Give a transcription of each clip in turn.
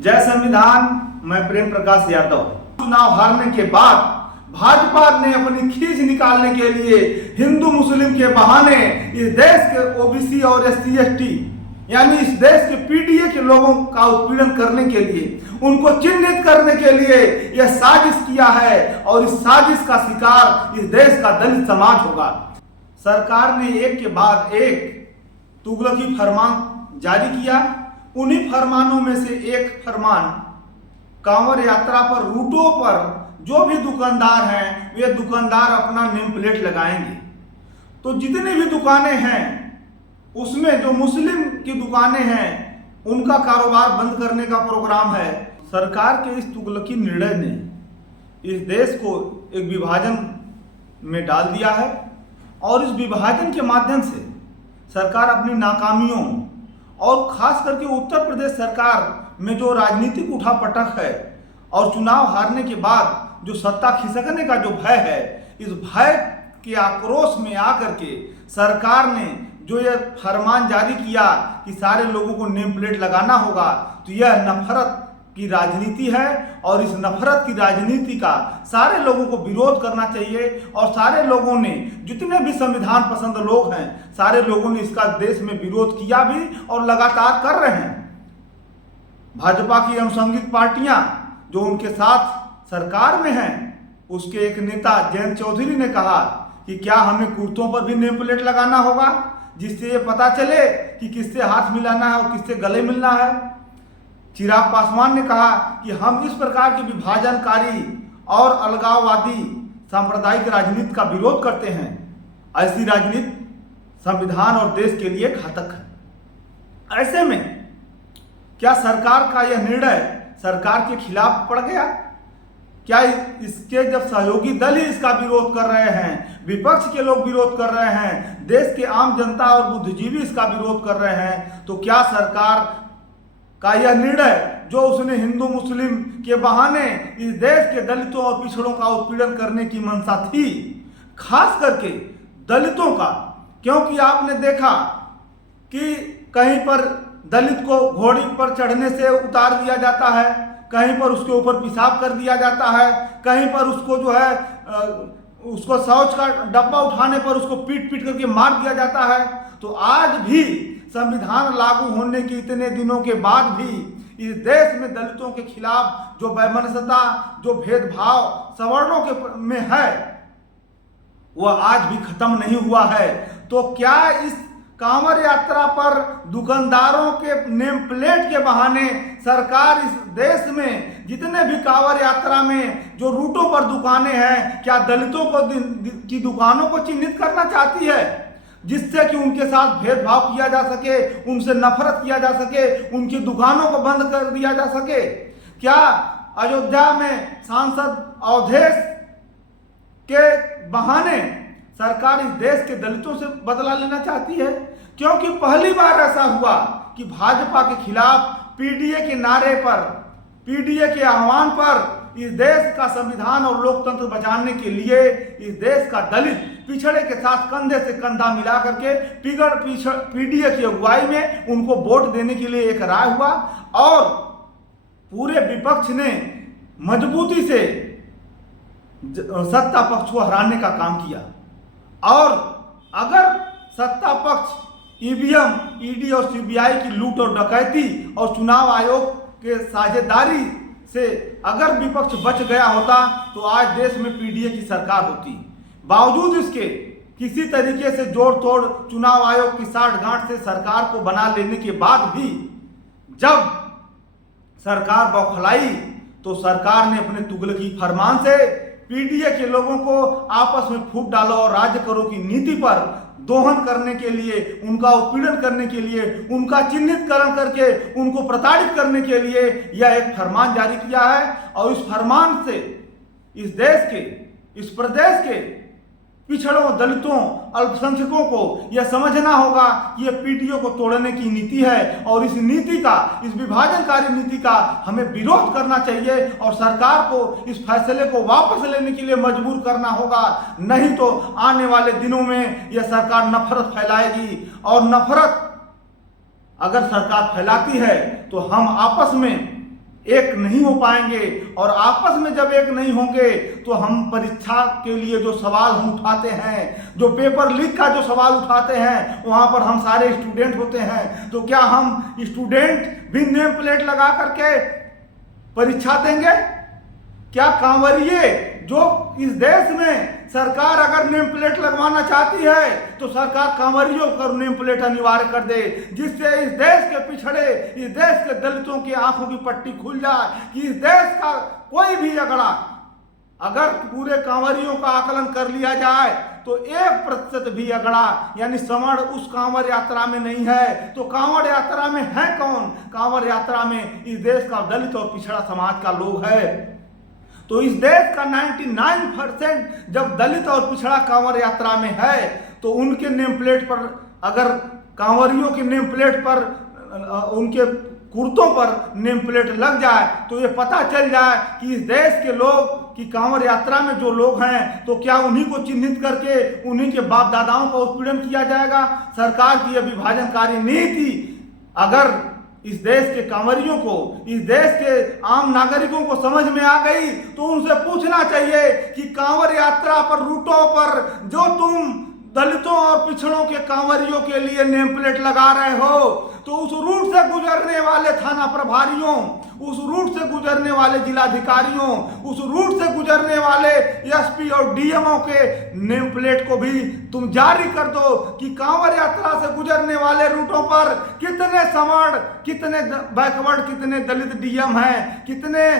जय संविधान। मैं प्रेम प्रकाश यादव। चुनाव हारने के बाद भाजपा ने अपनी खींच निकालने के लिए हिंदू मुस्लिम के बहाने इस देश के ओबीसी और एससी एसटी यानी इस देश के पीडीए के लोगों का उत्पीड़न करने के लिए, उनको चिन्हित करने के लिए यह साजिश किया है और इस साजिश का शिकार इस देश का दलित समाज होगा। सरकार ने एक के बाद एक तुगलकी फरमान जारी किया। उन्हीं फरमानों में से एक फरमान, कांवड़ यात्रा पर रूटों पर जो भी दुकानदार हैं वे दुकानदार अपना नेम प्लेट लगाएंगे। तो जितनी भी दुकानें हैं उसमें जो मुस्लिम की दुकानें हैं उनका कारोबार बंद करने का प्रोग्राम है। सरकार के इस तुगलकी निर्णय ने इस देश को एक विभाजन में डाल दिया है और इस विभाजन के माध्यम से सरकार अपनी नाकामियों और खास करके उत्तर प्रदेश सरकार में जो राजनीतिक उठापटक है और चुनाव हारने के बाद जो सत्ता खिसकने का जो भय है, इस भय के आक्रोश में आकर के सरकार ने जो यह फरमान जारी किया कि सारे लोगों को नेम प्लेट लगाना होगा, तो यह नफरत की राजनीति है और इस नफरत की राजनीति का सारे लोगों को विरोध करना चाहिए। और सारे लोगों ने, जितने भी संविधान पसंद लोग हैं, सारे लोगों ने इसका देश में विरोध किया भी और लगातार कर रहे हैं। भाजपा की अनुषंगिक पार्टियां जो उनके साथ सरकार में हैं, उसके एक नेता जयंत चौधरी ने कहा कि क्या हमें कुर्तों पर भी नेम प्लेट लगाना होगा, जिससे ये पता चले कि किससे हाथ मिलाना है और किससे गले मिलना है। चिराग पासवान ने कहा कि हम इस प्रकार की विभाजनकारी और अलगाववादी सांप्रदायिक राजनीति का विरोध करते हैं। ऐसी राजनीति संविधान और देश के लिए घातक है। ऐसे में क्या सरकार का यह निर्णय सरकार के खिलाफ पड़ गया? क्या इसके जब सहयोगी दल ही इसका विरोध कर रहे हैं, विपक्ष के लोग विरोध कर रहे हैं, देश के आम जनता और बुद्धिजीवी इसका विरोध कर रहे हैं, तो क्या सरकार का यह निर्णय जो उसने हिंदू मुस्लिम के बहाने इस देश के दलितों और पिछड़ों का उत्पीड़न करने की मंशा थी, खास करके दलितों का? क्योंकि आपने देखा कि कहीं पर दलित को घोड़ी पर चढ़ने से उतार दिया जाता है, कहीं पर उसके ऊपर पेशाब कर दिया जाता है, कहीं पर उसको जो है उसको शौच का डब्बा उठाने पर उसको पीट पीट करके मार दिया जाता है। तो आज भी संविधान लागू होने के इतने दिनों के बाद भी इस देश में दलितों के खिलाफ जो वैमनस्यता, जो भेदभाव सवर्णों के में है, वह आज भी खत्म नहीं हुआ है। तो क्या इस कांवड़ यात्रा पर दुकानदारों के नेम प्लेट के बहाने सरकार इस देश में जितने भी कांवड़ यात्रा में जो रूटों पर दुकानें हैं, क्या दलितों को की दुकानों को चिन्हित करना चाहती है, जिससे कि उनके साथ भेदभाव किया जा सके, उनसे नफरत किया जा सके, उनकी दुकानों को बंद कर दिया जा सके? क्या अयोध्या में सांसद अवधेश के बहाने सरकार इस देश के दलितों से बदला लेना चाहती है? क्योंकि पहली बार ऐसा हुआ कि भाजपा के खिलाफ पीडीए के नारे पर, पीडीए के आह्वान पर इस देश का संविधान और लोकतंत्र बचाने के लिए इस देश का दलित पिछड़े के साथ कंधे से कंधा मिला करके पीडीए की अगुवाई में उनको वोट देने के लिए एक राय हुआ और पूरे विपक्ष ने मजबूती से सत्ता पक्ष को हराने का काम किया। और अगर सत्ता पक्ष ईवीएम, ईडी और सीबीआई की लूट और डकैती और चुनाव आयोग के साझेदारी से अगर विपक्ष बच गया होता तो आज देश में पीडीए की सरकार होती। बावजूद इसके किसी तरीके से जोड़ तोड़ चुनाव आयोग की साठगांठ से सरकार को बना लेने के बाद भी जब सरकार बौखलाई तो सरकार ने अपने तुगलकी फरमान से पीडीए के लोगों को आपस में फूट डालो और राज्य करो की नीति पर दोहन करने के लिए, उनका उत्पीड़न करने के लिए, उनका चिन्हितकरण करके उनको प्रताड़ित करने के लिए यह एक फरमान जारी किया है। और इस फरमान से इस देश के, इस प्रदेश के पिछड़ों, दलितों, अल्पसंख्यकों को यह समझना होगा कि यह पीडीए को तोड़ने की नीति है और इस नीति का, इस विभाजनकारी नीति का हमें विरोध करना चाहिए और सरकार को इस फैसले को वापस लेने के लिए मजबूर करना होगा। नहीं तो आने वाले दिनों में यह सरकार नफरत फैलाएगी और नफरत अगर सरकार फैलाती है तो हम आपस में एक नहीं हो पाएंगे। और आपस में जब एक नहीं होंगे तो हम परीक्षा के लिए जो सवाल हम उठाते हैं, जो पेपर लीक का जो सवाल उठाते हैं, वहाँ पर हम सारे स्टूडेंट होते हैं, तो क्या हम स्टूडेंट भी नेम प्लेट लगा करके परीक्षा देंगे? क्या कांवरिये जो इस देश में सरकार अगर नेम प्लेट लगवाना चाहती है तो सरकार कांवरियों पर नेम प्लेट अनिवार्य कर दे, जिससे इस देश के पिछड़े, इस देश के दलितों की आंखों की पट्टी खुल जाए कि इस देश का कोई भी अगड़ा, अगर पूरे कांवरियों का आकलन कर लिया जाए तो 1% भी अगड़ा यानी समण उस कांवर यात्रा में नहीं है। तो कांवर यात्रा में है कौन? कांवर यात्रा में इस देश का दलित और पिछड़ा समाज का लोग है। तो इस देश का 99% जब दलित और पिछड़ा कांवर यात्रा में है तो उनके नेम प्लेट पर, अगर कांवरियों के नेम प्लेट पर, उनके कुर्तों पर नेम प्लेट लग जाए तो ये पता चल जाए कि इस देश के लोग की कांवर यात्रा में जो लोग हैं तो क्या उन्हीं को चिन्हित करके उन्हीं के बाप दादाओं का उत्पीड़न किया जाएगा? सरकार की यह विभाजनकारी नीति अगर इस देश के कांवरियों को, इस देश के आम नागरिकों को समझ में आ गई तो उनसे पूछना चाहिए कि कांवर यात्रा पर रूटों पर जो तुम दलितों और पिछड़ों के कांवरियों के लिए नेम प्लेट लगा रहे हो, तो उस रूट से गुजरने वाले थाना प्रभारियों, उस रूट से गुजरने वाले जिलाधिकारियों, उस रूट से गुजरने वाले एसपी और डीएमओ के नेम प्लेट को भी तुम जारी कर दो कि कांवर यात्रा से गुजरने वाले रूटों पर कितने सवर्ण, कितने बैकवर्ड, कितने दलित डीएम हैं, कितने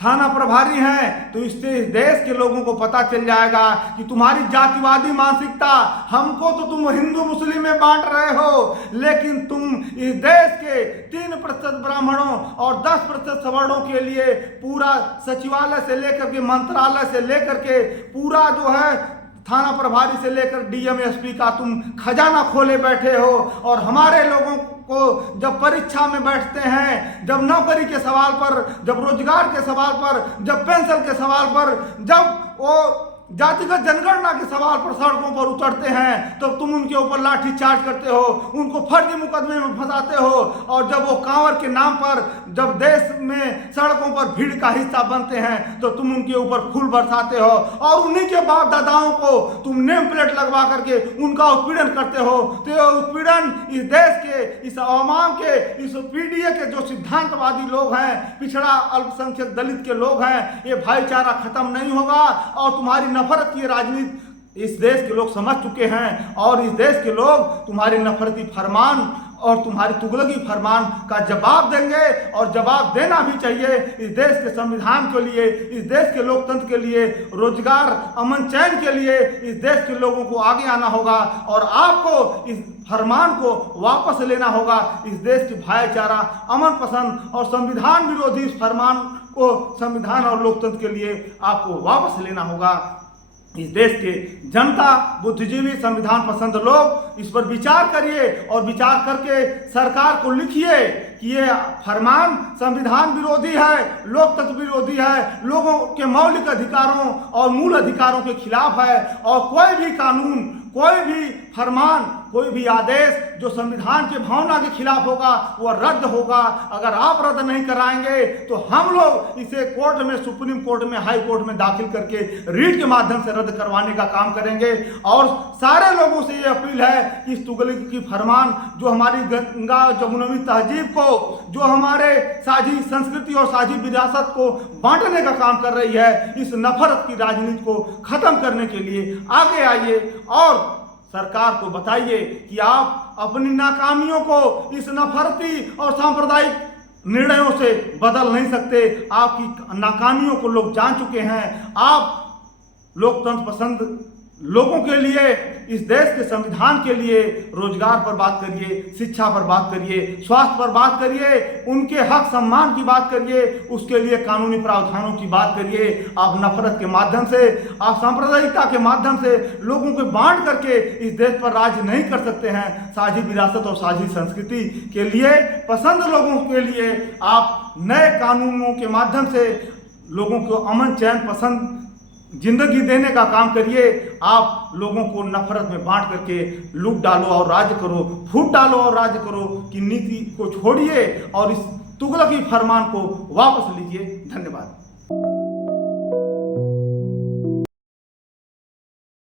थाना प्रभारी हैं। तो इससे इस देश के लोगों को पता चल जाएगा कि तुम्हारी जातिवादी मानसिकता, हमको तो तुम हिंदू मुस्लिम में बांट रहे हो, लेकिन तुम इस देश के 3% ब्राह्मणों और 10% सवर्णों के लिए पूरा सचिवालय से लेकर के, मंत्रालय से लेकर के, पूरा जो है थाना प्रभारी से लेकर डीएम एसपी का तुम खजाना खोले बैठे हो। और हमारे लोगों को जब परीक्षा में बैठते हैं, जब नौकरी के सवाल पर, जब रोजगार के सवाल पर, जब पेंशन के सवाल पर, जब वो जातिगत जनगणना के सवाल पर सड़कों पर उतरते हैं तो तुम उनके ऊपर लाठी चार्ज करते हो, उनको फर्जी मुकदमे में फंसाते हो। और जब वो कांवर के नाम पर जब देश में सड़कों पर भीड़ का हिस्सा बनते हैं तो तुम उनके ऊपर फूल बरसाते हो और उन्हीं के बाप दादाओं को तुम नेम प्लेट लगवा करके उनका उत्पीड़न करते हो। तो ये उत्पीड़न इस देश के, इस अवाम के, इस पीडीए के जो सिद्धांतवादी लोग हैं, पिछड़ा अल्पसंख्यक दलित के लोग हैं, ये भाईचारा खत्म नहीं होगा। और तुम्हारी नफरत की राजनीति इस देश के लोग समझ चुके हैं और इस देश के लोग तुम्हारे नफरती फरमान और तुम्हारी तुगलकी फरमान का जवाब देंगे। और जवाब देना भी चाहिए। इस देश के संविधान के लिए, इस देश के लोकतंत्र के लिए, रोजगार, अमन चैन के लिए इस देश के लोगों को आगे आना होगा और आपको इस फरमान को वापस लेना होगा। इस देश की भाईचारा, अमन पसंद और संविधान विरोधी इस फरमान को संविधान और लोकतंत्र के लिए आपको वापस लेना होगा। इस देश के जनता, बुद्धिजीवी, संविधान पसंद लोग इस पर विचार करिए और विचार करके सरकार को लिखिए कि ये फरमान संविधान विरोधी है, लोकतंत्र विरोधी है, लोगों के मौलिक अधिकारों और मूल अधिकारों के खिलाफ है। और कोई भी कानून, कोई भी फरमान, कोई भी आदेश जो संविधान की भावना के खिलाफ होगा वह रद्द होगा। अगर आप रद्द नहीं कराएंगे तो हम लोग इसे कोर्ट में, सुप्रीम कोर्ट में, हाई कोर्ट में दाखिल करके रीट के माध्यम से रद्द करवाने का काम करेंगे। और सारे लोगों से ये अपील है कि इस तुगलकी की फरमान जो हमारी गंगा जमुनवी तहजीब को, जो हमारे साझी संस्कृति और साझी विरासत को बांटने का काम कर रही है, इस नफरत की राजनीति को खत्म करने के लिए आगे आइए और सरकार को बताइए कि आप अपनी नाकामियों को इस नफरती और सांप्रदायिक निर्णयों से बदल नहीं सकते। आपकी नाकामियों को लोग जान चुके हैं। आप लोकतंत्र पसंद लोगों के लिए, इस देश के संविधान के लिए रोजगार पर बात करिए, शिक्षा पर बात करिए, स्वास्थ्य पर बात करिए, उनके हक सम्मान की बात करिए, उसके लिए कानूनी प्रावधानों की बात करिए। आप नफरत के माध्यम से, आप सांप्रदायिकता के माध्यम से लोगों को बांट करके इस देश पर राज नहीं कर सकते हैं। साझी विरासत और साझी संस्कृति के लिए, पसंद लोगों के लिए आप नए कानूनों के माध्यम से लोगों को अमन चैन पसंद जिंदगी देने का काम करिए। आप लोगों को नफरत में बांट करके लूट डालो और राज्य करो, फूट डालो और राज्य करो की नीति को छोड़िए और इस तुगलकी फरमान को वापस लीजिए। धन्यवाद।